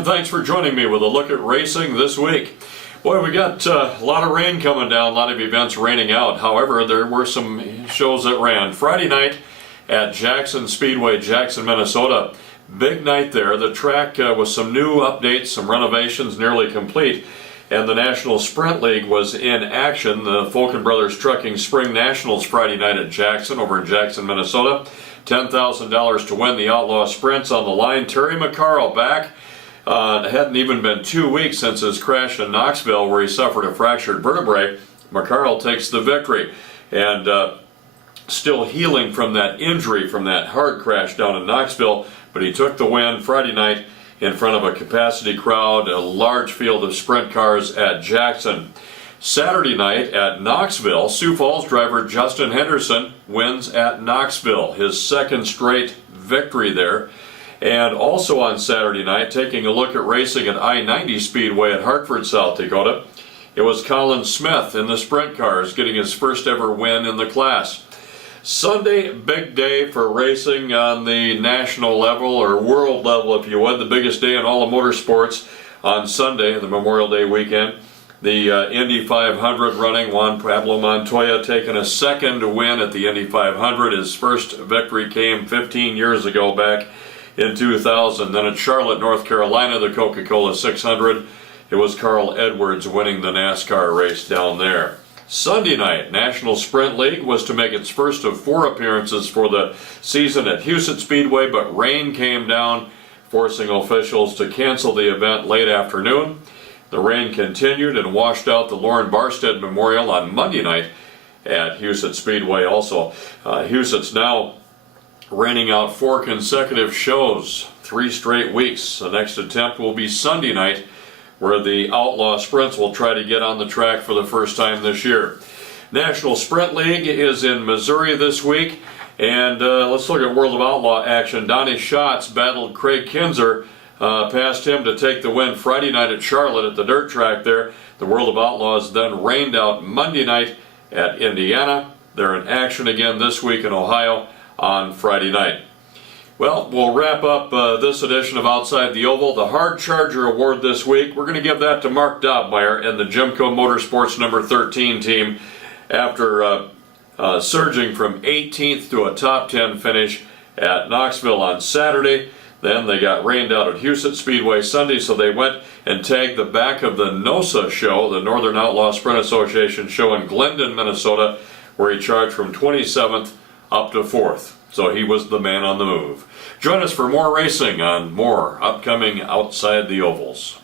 and thanks for joining me with a look at racing this week. Boy, we got a lot of rain coming down, a lot of events raining out. However, there were some shows that ran. Friday night at Jackson Speedway, Jackson, Minnesota. Big night there. The track with some new updates, some renovations, nearly complete. And the National Sprint League was in action. The Fulken Brothers Trucking Spring Nationals Friday night at Jackson, over in Jackson, Minnesota. $10,000 to win the Outlaw Sprints on the line. Terry McCarl back. It hadn't even been 2 weeks since his crash in Knoxville where he suffered a fractured vertebrae. McCarl takes the victory. And still healing from that injury from that hard crash down in Knoxville, but he took the win Friday night in front of a capacity crowd, a large field of sprint cars at Jackson. Saturday night at Knoxville, Sioux Falls driver Justin Henderson wins at Knoxville, his second straight victory there. And also on Saturday night, taking a look at racing at I-90 Speedway at Hartford, South Dakota, it was Colin Smith in the sprint cars getting his first ever win in the class. Sunday, big day for racing on the national level, or world level if you would, the biggest day in all of motorsports on Sunday, the Memorial Day weekend. The Indy 500 running, Juan Pablo Montoya taking a second win at the Indy 500. His first victory came 15 years ago back in 2000. Then at Charlotte, North Carolina, the Coca-Cola 600, it was Carl Edwards winning the NASCAR race down there. Sunday night, National Sprint League was to make its first of 4 appearances for the season at Huset Speedway, but rain came down, forcing officials to cancel the event late afternoon. The rain continued and washed out the Lauren Barstead Memorial on Monday night at Huset Speedway also. Huset's now raining out 4 consecutive shows, 3 straight weeks. The next attempt will be Sunday night, where the Outlaw Sprints will try to get on the track for the first time this year. National Sprint League is in Missouri this week, and let's look at World of Outlaw action. Donnie Schatz battled Craig Kinzer, passed him to take the win Friday night at Charlotte at the dirt track there. The World of Outlaws then rained out Monday night at Indiana. They're in action again this week in Ohio on Friday night. Well, we'll wrap up this edition of Outside the Oval. The Hard Charger Award this week, we're going to give that to Mark Dobmeyer and the Jimco Motorsports number 13 team after surging from 18th to a top 10 finish at Knoxville on Saturday. Then they got rained out at Huset Speedway Sunday, so they went and tagged the back of the NOSA show, the Northern Outlaw Sprint Association show in Glendon, Minnesota, where he charged from 27th up to 4th. So he was the man on the move. Join us for more racing on more upcoming Outside the Ovals.